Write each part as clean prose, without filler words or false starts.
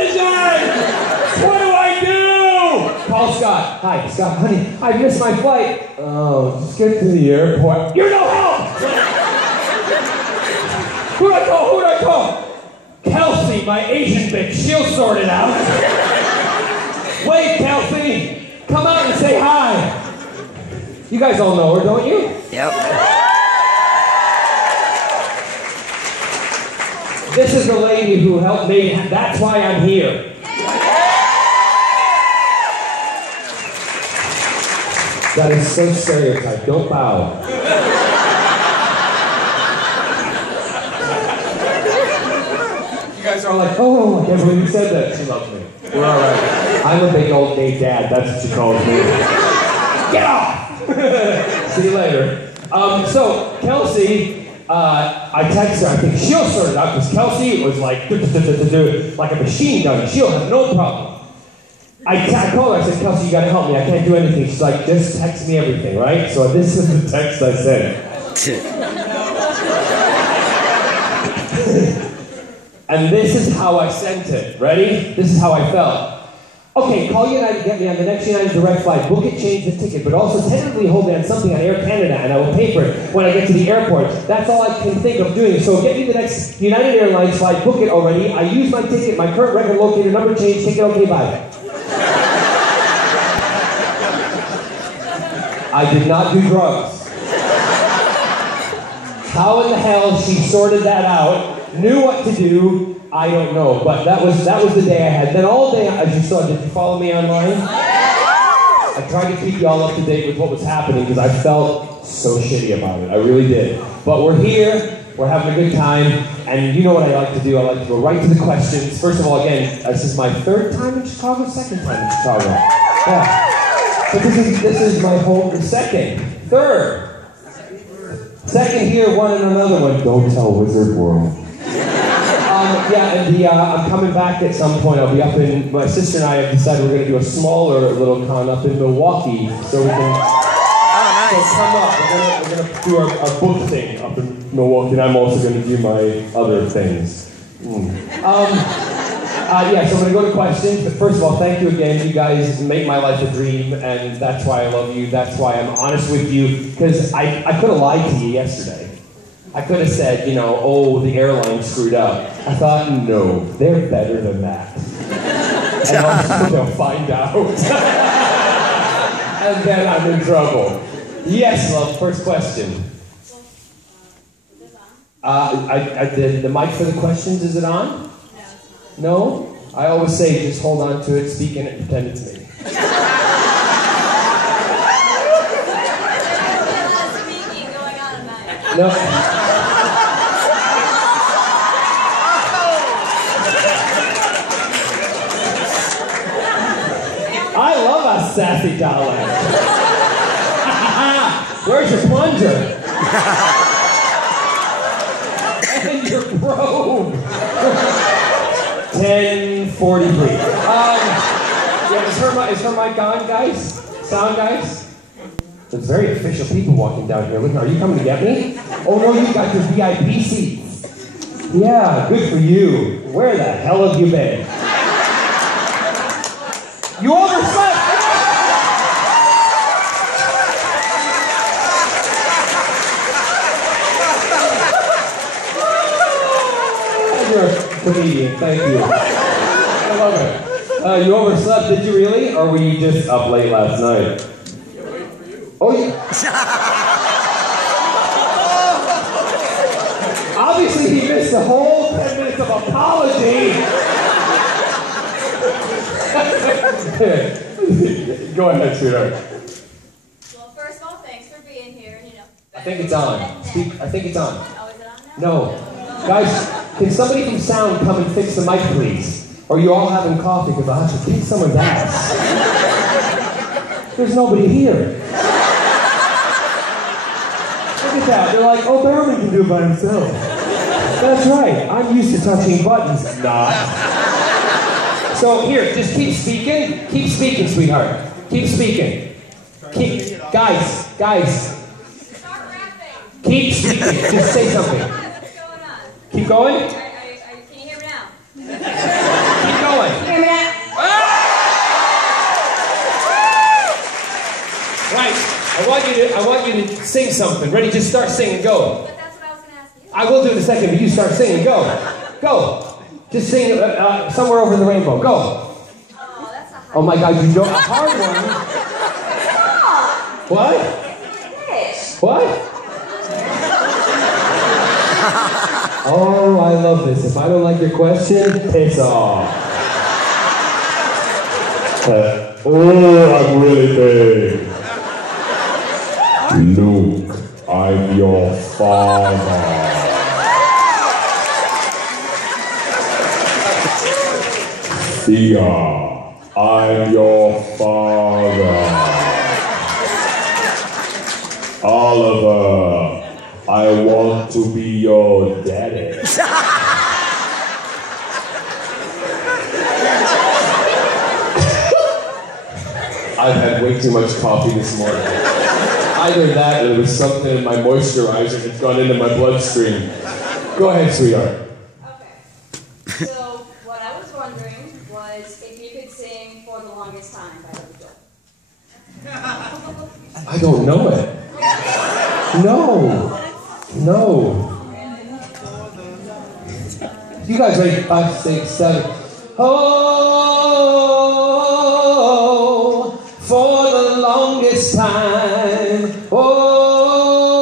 decision! What do I do? Call Scott. Hi, Scott, honey, I missed my flight. Oh, just get to the airport. You're no help! Who do I call? Kelsey, my Asian bitch. She'll sort it out. Wait, Kelsey. Come out and say hi. You guys all know her, don't you? Yep. This is the lady who helped me. That's why I'm here. That is so stereotyped. Don't bow. You guys are like, oh, I can't believe you said that. She loves me. We're all right. I'm a big old gay dad. That's what she calls me. Get off! See you later. So, Kelsey, I text her. I think she'll sort it out because Kelsey was like, like a machine gun. She'll have no problem. I called her. I said, Kelsey, you gotta help me. I can't do anything. She's like, just text me everything, right? So this is the text I sent. And this is how I sent it. Ready? This is how I felt. Okay, call United, get me on the next United direct flight, book it, change the ticket, but also tentatively hold me on something on Air Canada, and I will pay for it when I get to the airport. That's all I can think of doing. So get me the next United Airlines flight, book it already. I use my ticket, my current record locator, number change, ticket, okay, bye. I did not do drugs. How in the hell she sorted that out, knew what to do, I don't know, but that was the day I had. Then all day, as you saw, did you follow me online? I tried to keep you all up to date with what was happening because I felt so shitty about it. I really did. But we're here, we're having a good time, and you know what I like to do. I like to go right to the questions. First of all, again, this is my third time in Chicago, second time in Chicago. Yeah. But this is my home, third. Second here, one and another one. Don't tell Wizard World. Yeah, and I'm coming back at some point. I'll be up in, my sister and I have decided we're going to do a smaller little con up in Milwaukee, so we can so come up. We're gonna do our book thing up in Milwaukee, and I'm also going to do my other things. Yeah, so I'm going to go to questions, but first of all, thank you again. You guys make my life a dream, and that's why I love you. That's why I'm honest with you, because I could have lied to you yesterday. I could have said, you know, oh, the airline screwed up. I thought, no, they're better than that. And also they'll find out. And then I'm in trouble. Yes, love, first question. The mic for the questions, is it on? No? I always say, just hold on to it, speak in it, pretend it's me. No. I love a sassy dollar. Where's your plunger? And your probe. 10:43. Yeah, is her mic on, guys? Sound, guys? There's very official people walking down here. Look, are you coming to get me? Oh no, you got your VIP seats. Yeah, good for you. Where the hell have you been? You overslept! You're a comedian, thank you. I love it. You overslept, did you really? Or were you just up late last night? Oh, yeah. Obviously, he missed the whole 10 minutes of apology. Go ahead, sweetheart. Well, first of all, thanks for being here. You know. I think it's on. I think it's on. Oh, is it on now? No. Guys, can somebody from sound come and fix the mic, please? Or you all having coffee because I'll have to kick someone's ass. There's nobody here. Look at that. They're like, oh, Barrowman can do it by himself. That's right. I'm used to touching buttons. Nah. So here, just keep speaking. Keep speaking, sweetheart. Keep speaking. Guys. Start rapping. Keep speaking. Just say something. What's going on? Keep going. Can you hear me now? Keep going. want you to sing something. Ready? Just start singing. Go. But that's what I was going to ask you. I will do it in a second, but you start singing. Go. Go. Just sing Somewhere Over the Rainbow. Go. Oh, that's a hard Oh my God, you don't. A hard one. What? What? Oh, I love this. If I don't like your question, piss off. Oh, I'm really big. Luke, I'm your father. Thea, I'm your father. Oliver, I want to be your daddy. I've had way too much coffee this morning. Either that or there was something in my moisturizer that's gone into my bloodstream. Go ahead, sweetheart. Okay. So, what I was wondering was if you could sing For the Longest Time by Billy Joel. I don't know it. No. You guys ready? 5, 6, 7. Oh, for the longest time. Oh,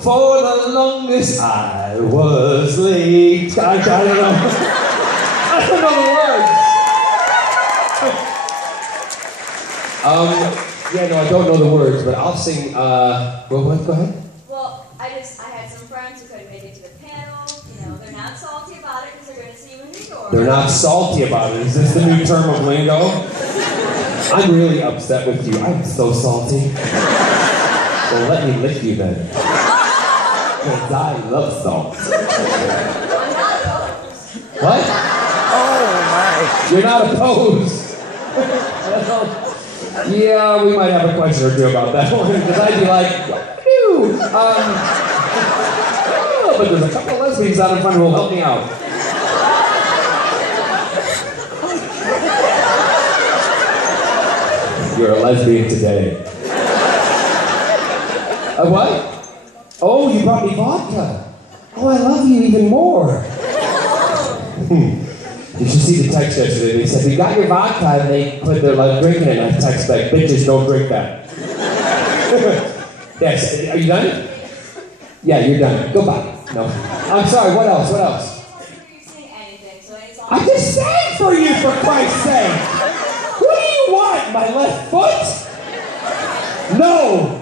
for the longest I was late. I don't know. I don't know the words. Yeah, no, I don't know the words, but I'll sing. Well, go ahead. Well, I had some friends who couldn't make it to the panel. You know, they're not salty about it because they're going to see you in New York. They're not salty about it. Is this the new term of lingo? I'm really upset with you. I'm so salty. Well, let me lick you then. Because I love salt. I'm not opposed. What? Oh my. You're not opposed. Yeah, we might have a question or two about that one, because I'd be like, what do you do? Oh, but there's a couple of lesbians out in front who will help me out. You're a lesbian today. A what? Oh, you brought me vodka. Oh, I love you even more. You should see the text yesterday. They said, we got your vodka, and they put their like drinking in. I text back, bitches, don't drink that. Yes, are you done? Yeah, you're done. Goodbye. No. I'm sorry, what else? What else? You sing anything, so any song. I just sang for you, for Christ's sake! What do you want? My left foot? No!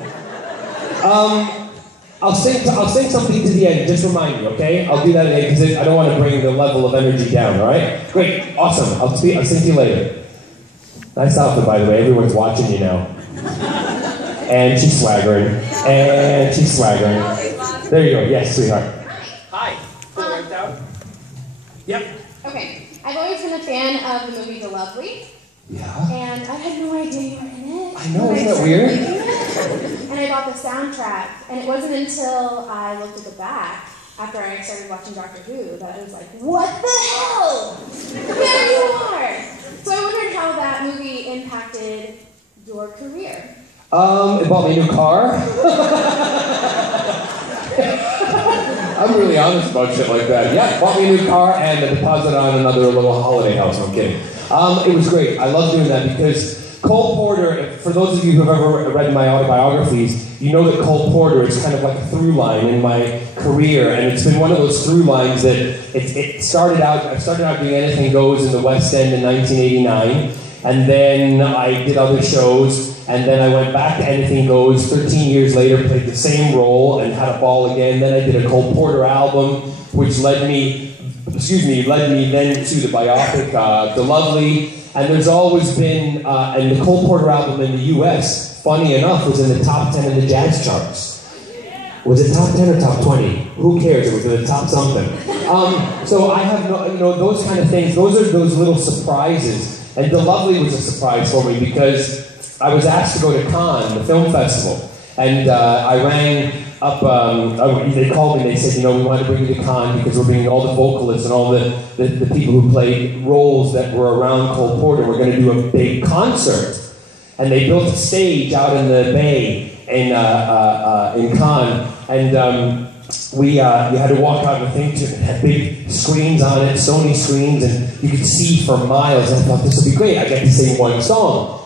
I'll sing something to the end. Just remind me, okay? I'll do that today because I don't want to bring the level of energy down, all right? Great, awesome. I'll sing to you later. Nice outfit, by the way. Everyone's watching you now. And she's swaggering. And she's swaggering. There you go. Yes, sweetheart. Hi. Yep. Okay. I've always been a fan of the movie The Lovely. Yeah. And I had no idea you were in it. I know, isn't that weird? And I bought the soundtrack, and it wasn't until I looked at the back, after I started watching Doctor Who, that I was like, what the hell? There you are! So I wondered how that movie impacted your career. It bought me a new car. I'm really honest about shit like that. Yeah, bought me a new car and a deposit on another little holiday house. No, I'm kidding. It was great. I love doing that because Cole Porter, for those of you who've ever read my autobiographies, you know that Cole Porter is kind of like a through line in my career, and it's been one of those through lines that I started out doing Anything Goes in the West End in 1989, and then I did other shows, and then I went back to Anything Goes 13 years later, played the same role, and had a ball again. Then I did a Cole Porter album, which led me then to the biopic, The Lovely. And there's always been, and the Cole Porter album in the US, funny enough, was in the top 10 in the jazz charts. Was it top 10 or top 20? Who cares? It was in the top something. So I have, those kind of things, those are those little surprises. And The Lovely was a surprise for me because I was asked to go to Cannes, the film festival. And I rang up, they called me and they said, we want to bring you to Cannes because we're bringing all the vocalists and all the people who played roles that were around Cole Porter. We're going to do a big concert. And they built a stage out in the bay in Cannes, and you had to walk out of the thing too. It had big screens on it, Sony screens, and you could see for miles. And I thought, this will be great. I get to sing one song.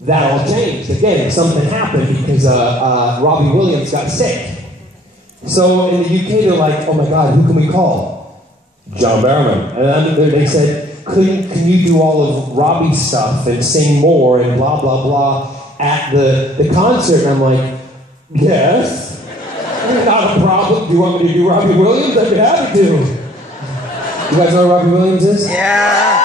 That all changed. Again, something happened because Robbie Williams got sick. So in the UK, they're like, oh my God, who can we call? John Barrowman. And then they said, can you do all of Robbie's stuff and sing more and blah, blah, blah at the concert? And I'm like, yes. Not a problem. Do you want me to do Robbie Williams? I'd be happy to. You guys know who Robbie Williams is? Yeah.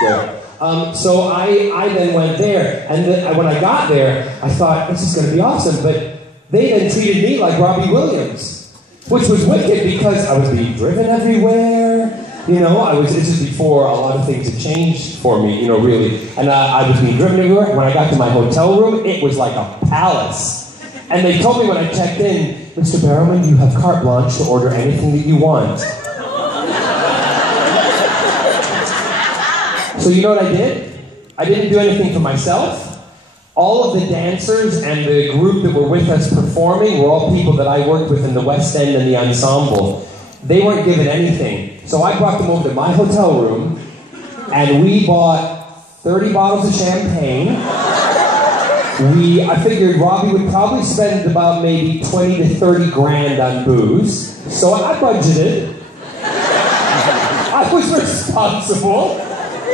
Good. So I then went there, and when I got there, I thought, this is going to be awesome, but they then treated me like Robbie Williams, which was wicked because I was being driven everywhere. You know, this is before a lot of things had changed for me, you know, really. And I was being driven everywhere. When I got to my hotel room, it was like a palace. And they told me when I checked in, Mr. Barrowman, you have carte blanche to order anything that you want. So you know what I did? I didn't do anything for myself. All of the dancers and the group that were with us performing were all people that I worked with in the West End and the ensemble. They weren't given anything. So I brought them over to my hotel room, and we bought 30 bottles of champagne. I figured Robbie would probably spend about maybe 20 to 30 grand on booze. So I budgeted. I was responsible.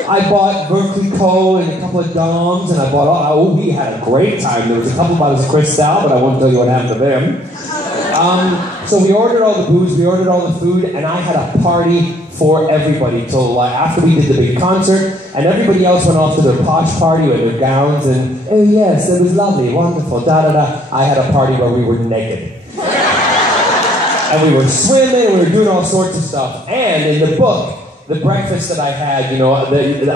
I bought Berkeley Co. and a couple of Doms, and I bought we had a great time. There was a couple of bottles of Cristal, but I won't tell you what happened to them. So we ordered all the booze, we ordered all the food, and I had a party for everybody till after we did the big concert, and everybody else went off to their posh party with their gowns, and oh yes, it was lovely, wonderful, da-da-da. I had a party where we were naked. And we were swimming, we were doing all sorts of stuff. And in the book, the breakfast that I had, you know, I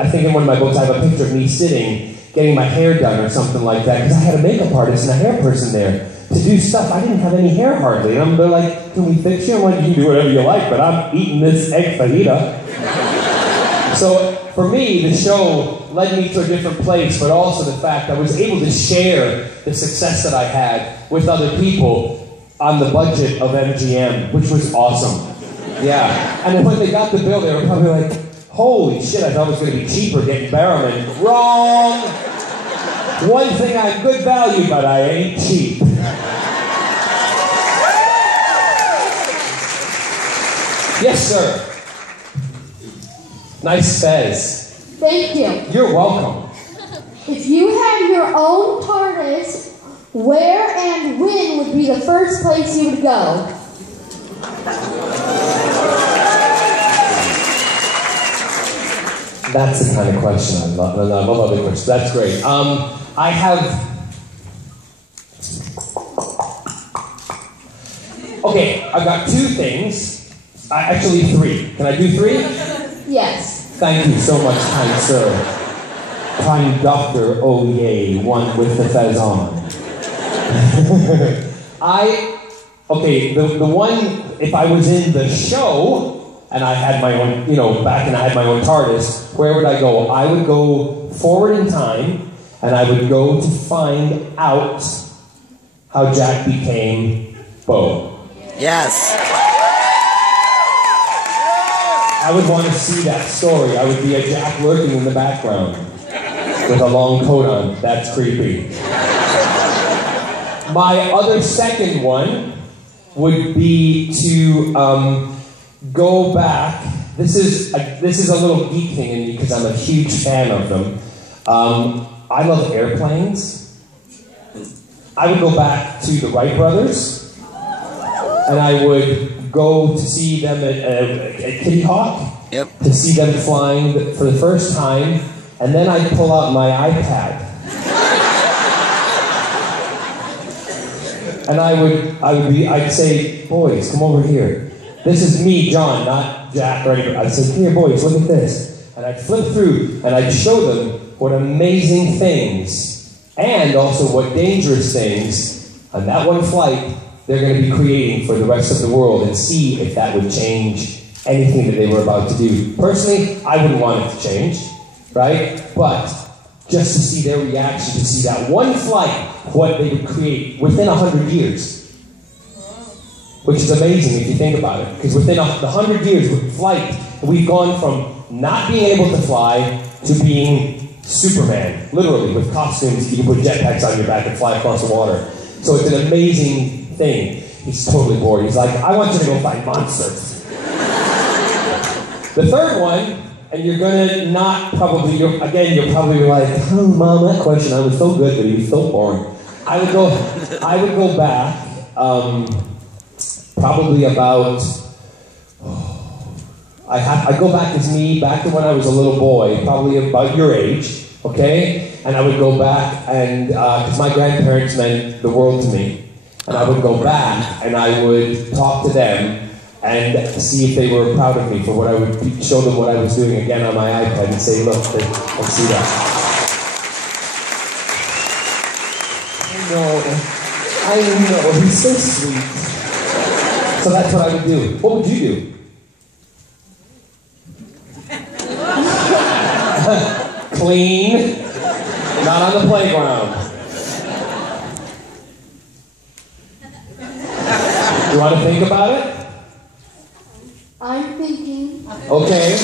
think in one of my books I have a picture of me sitting, getting my hair done or something like that, because I had a makeup artist and a hair person there to do stuff. I didn't have any hair hardly. And they're like, can we fix you? I'm like, you can do whatever you like, but I'm eating this egg fajita. So for me, the show led me to a different place, but also the fact I was able to share the success that I had with other people on the budget of MGM, which was awesome. Yeah. And then when they got the bill, they were probably like, holy shit, I thought it was going to be cheaper getting Barrowman. Wrong! One thing, I'm good value, but I ain't cheap. Yes, sir. Nice fez. Thank you. You're welcome. If you had your own TARDIS, where and when would be the first place you would go? That's the kind of question I love. I love other questions. That's great. I have... Okay, I've got two things. Actually, three. Can I do three? Yes. Thank you so much, kind sir. Kind Dr. Oh yay, one with the fez on. The one, if I was in the show, and I had my own, you know, back and I had my own TARDIS, where would I go? I would go forward in time, and I would go to find out how Jack became Bo. Yes. I would want to see that story. I would be a Jack lurking in the background with a long coat on. That's creepy. My other second one would be to go back. This is a little geek thing in me because I'm a huge fan of them. I love airplanes. I would go back to the Wright brothers, and I would go to see them at Kitty Hawk, to see them flying for the first time, and then I'd pull out my iPad. And I'd say, boys, come over here. This is me, John, not Jack or anybody. I'd say, here, boys, look at this. And I'd flip through, and I'd show them what amazing things, and also what dangerous things, on that one flight, they're going to be creating for the rest of the world, and see if that would change anything that they were about to do. Personally, I wouldn't want it to change, right? But just to see their reaction, to see that one flight, what they would create within 100 years. Which is amazing if you think about it, because within the 100 years of flight, we've gone from not being able to fly to being Superman, literally, with costumes. You can put jetpacks on your back and fly across the water. So it's an amazing thing. He's totally bored. He's like, I want you to go find monsters. The third one, and you're gonna not probably, you're probably like, oh, Mom, that question, I was so good, but he was so boring. I would go back, probably about, I go back as me, back to when I was a little boy, probably about your age, okay? And I would go back and, because my grandparents meant the world to me, and I would go back and I would talk to them and see if they were proud of me for what I would show them what I was doing again on my iPad and say, look, and see that. I know, he's so sweet. So that's what I would do. What would you do? Clean, not on the playground. You want to think about it? I'm thinking. Okay.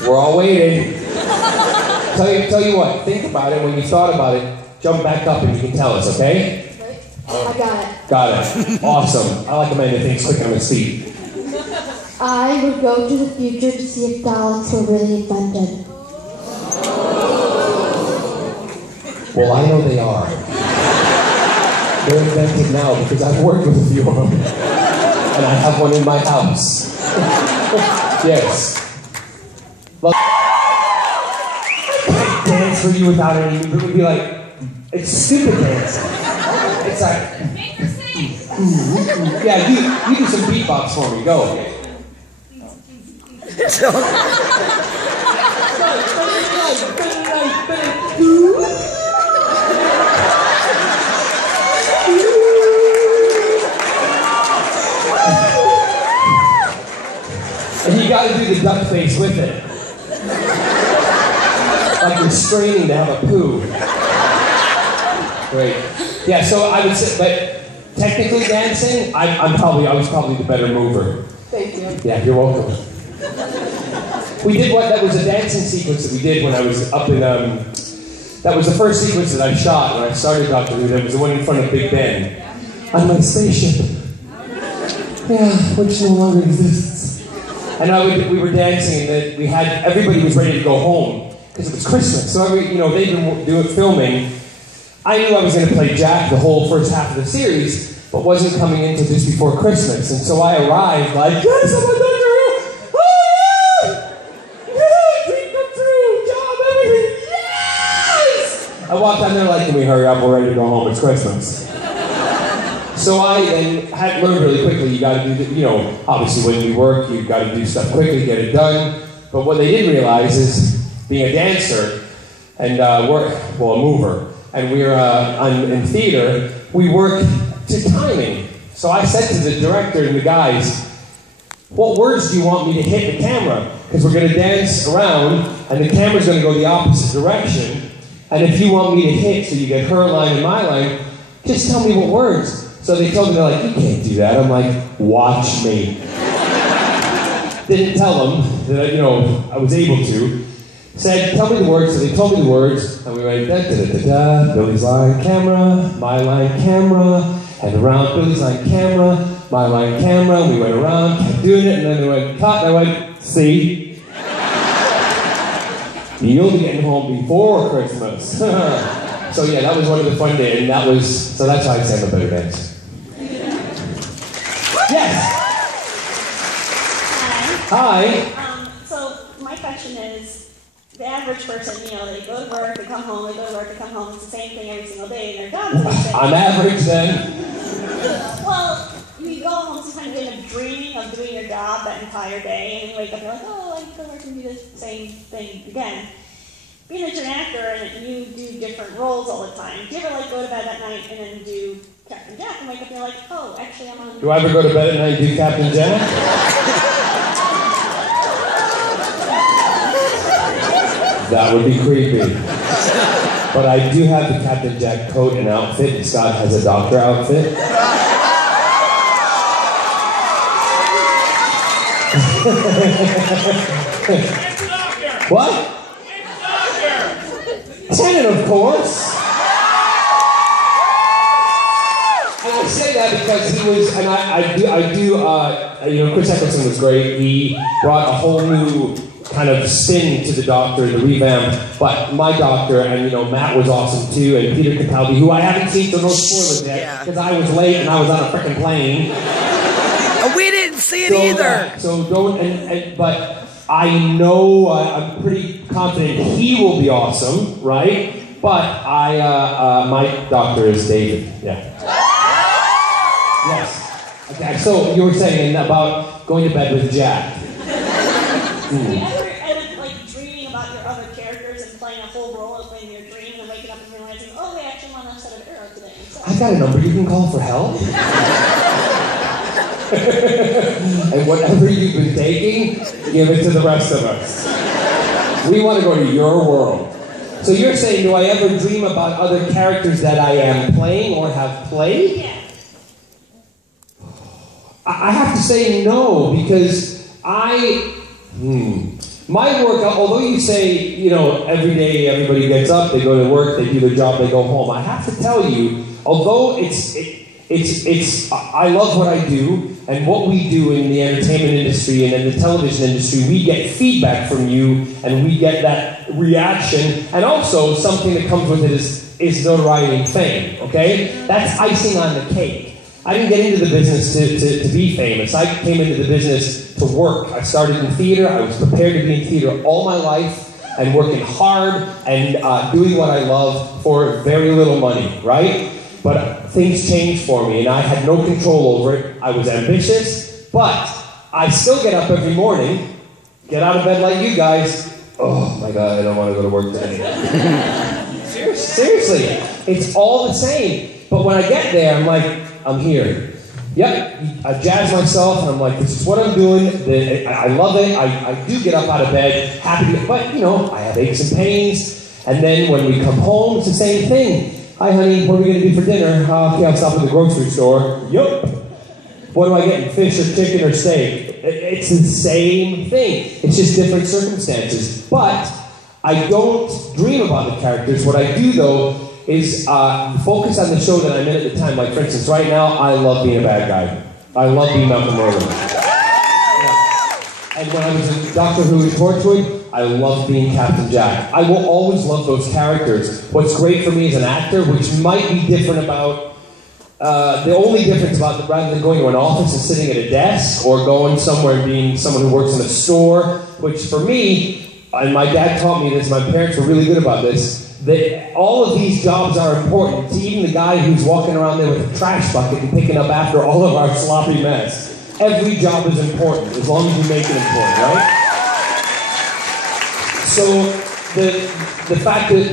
We're all waiting. Tell you what, think about it. When you thought about it, jump back up and you can tell us, okay? I got it. Got it. Awesome. I like a man that thinks quick on his feet. I would go to the future to see if dogs were really invented. Well, I know they are. They're invented now because I've worked with a few of them. And I have one in my house. Yes. Well, I can't dance for you without any. It would be like, it's stupid dancing. It's like, yeah, you do some beatbox for me. Go. And you got to do the duck face with it. Like you're straining to have a poo. Great. Yeah, so I would say, but technically dancing, I was probably the better mover. Thank you. Yeah, you're welcome. That was a dancing sequence that we did when I was up in, that was the first sequence that I shot when I started Doctor Who. That was the one in front of Big Ben. On my spaceship. Yeah, which no longer exists. And we were dancing, and everybody was ready to go home because it was Christmas. So they've been filming. I knew I was going to play Jack the whole first half of the series, but wasn't coming in until just before Christmas. And so I arrived like, yes, I'm a Doctor Who! Oh yeah! Dream come true! Job, everything! Yes! I walked down there like, can we hurry up? We're ready to go home. It's Christmas. So I then had learned really quickly, you got to do, obviously when you work, you've got to do stuff quickly, get it done. But what they didn't realize is, being a dancer, and a mover, and we're in theater, we work to timing. So I said to the director and the guys, what words do you want me to hit the camera? Because we're going to dance around, and the camera's going to go the opposite direction. And if you want me to hit, so you get her line and my line, just tell me what words. So they told me, they're like, you can't do that. I'm like, watch me. Didn't tell them that, I was able to. Said, tell me the words. So they told me the words, and we went, da-da-da-da-da, Billy's line, camera, my line, camera, and around Billy's line, camera, my line, camera, and we went around, kept doing it, and then they went, cut, and I went, see? You'll be getting home before Christmas. So yeah, that was one of the fun days, and so that's why I say I'm a better dancer. Yes! Hi. So my question is, the average person, they go to work, they come home, they go to work, they come home, it's the same thing every single day, and their job's the same. I'm average then. Well, you go home sometimes end up dreaming of doing your job that entire day, and you wake up and you're like, oh, I can go work and do the same thing again. Being that you're an actor and you do different roles all the time, do you ever go to bed at night and then do Captain Jack and wake up and you're like, oh, actually I'm on... Do I ever go to bed at night and do Captain Jack? That would be creepy. But I do have the Captain Jack coat and outfit, and Scott has a doctor outfit. What? Tennant, of course. And I say that because he was, and Chris Eccleston was great. He brought a whole new kind of spin to the Doctor, the revamp. But my Doctor, and Matt was awesome too, and Peter Capaldi, who I haven't seen, so no spoilers yet, because I was late and I was on a freaking plane. We didn't see it either. So don't, but I know, I'm pretty confident he will be awesome, right? But my Doctor is David, yeah. Yes. Okay, so you were saying about going to bed with Jack. Have you ever dreaming about your other characters and playing a whole role in your dream and waking up and realizing, oh, we actually won a set of arrow today? I got a number you can call for help. And whatever you've been taking, give it to the rest of us. We want to go to your world. So you're saying, do I ever dream about other characters that I am playing or have played? Yeah. I have to say no, because my work, although you say, every day everybody gets up, they go to work, they do their job, they go home. I have to tell you, although I love what I do, and what we do in the entertainment industry and in the television industry, we get feedback from you, and we get that reaction, and also something that comes with it is notoriety and fame, okay? That's icing on the cake. I didn't get into the business to be famous. I came into the business to work. I started in theater. I was prepared to be in theater all my life, and working hard and doing what I love for very little money, right? But things changed for me, and I had no control over it. I was ambitious, but I still get up every morning, get out of bed like you guys. Oh my God, I don't want to go to work today. Seriously, it's all the same. But when I get there, I'm like, I'm here. Yep, I jazz myself, and I'm like, this is what I'm doing. I love it. I do get up out of bed, happy to, but I have aches and pains. And then when we come home, it's the same thing. Hi, honey, what are we going to do for dinner? Okay, I'll stop at the grocery store. Yup. What am I getting? Fish or chicken or steak? It's the same thing. It's just different circumstances. But I don't dream about the characters. What I do, though, is focus on the show that I'm in at the time. Like, for instance, right now, I love being a bad guy. I love being Malcolm Merlin. Yeah. And when I was in Doctor Who and Torchwood, I love being Captain Jack. I will always love those characters. What's great for me as an actor, which might be different about, the only difference about rather than going to an office and sitting at a desk, or going somewhere and being someone who works in a store, which for me, and my dad taught me this, my parents were really good about this, that all of these jobs are important. To even the guy who's walking around there with a trash bucket and picking up after all of our sloppy mess. Every job is important, as long as you make it important, right? So the fact that,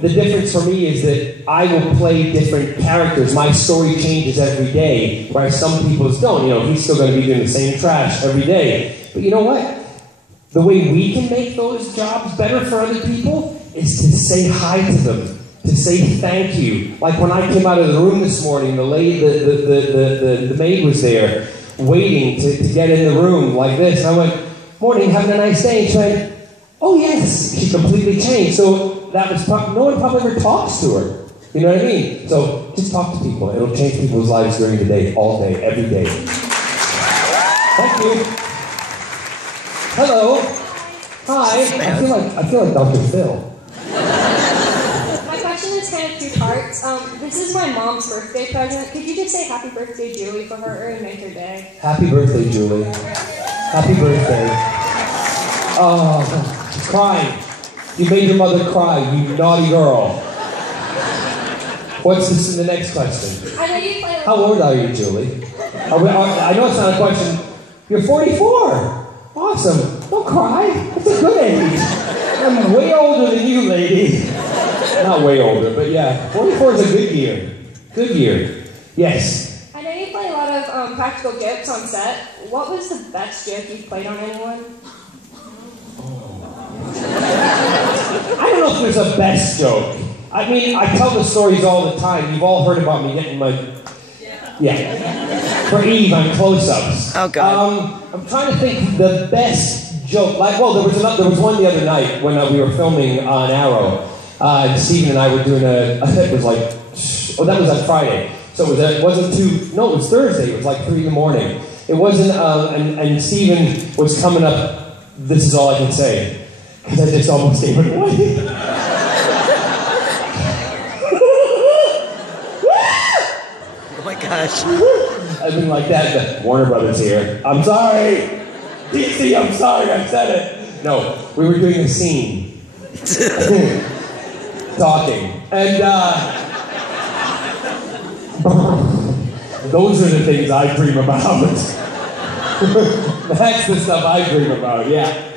the difference for me is that I will play different characters. My story changes every day, whereas some people's don't. He's still going to be doing the same trash every day. But you know what? The way we can make those jobs better for other people is to say hi to them, to say thank you. Like when I came out of the room this morning, the maid was there waiting to get in the room like this. And I went, morning, having a nice day. And she went, oh yes, she completely changed. So that was no one probably ever talks to her. You know what I mean? So just talk to people. It'll change people's lives during the day, all day, every day. Thank you. Hello. Hi. I feel like Dr. Phil. My question is kind of two parts. This is my mom's birthday present. Could you just say happy birthday, Julie, for her and make her day? Happy birthday, Julie. Happy birthday. Oh, she's crying. You made your mother cry, you naughty girl. What's this in the next question? I know you play. How old are you, Julie? I know it's not a question. You're 44. Awesome. Don't cry. That's a good age. I'm way older than you, lady. Not way older, but yeah. 44 is a good year. Good year. Yes. I know you play a lot of practical jokes on set. What was the best joke you've played on anyone? I don't know if there's a best joke. I mean, I tell the stories all the time. You've all heard about me getting my... Yeah. For Eve on close-ups. Oh, God. I'm trying to think the best joke. Like, well, there was one the other night when we were filming on Arrow. Steven and I were doing it was like... Oh, that was on Friday. So it wasn't it was Thursday. It was like 3 in the morning. It wasn't, and Steven was coming up. This is all I can say. Because I just almost gave it away. Oh my gosh. I've been like that. Warner Brothers here. I'm sorry. DC, I'm sorry I said it. No, we were doing a scene. Talking. And, those are the things I dream about. That's the stuff I dream about, yeah.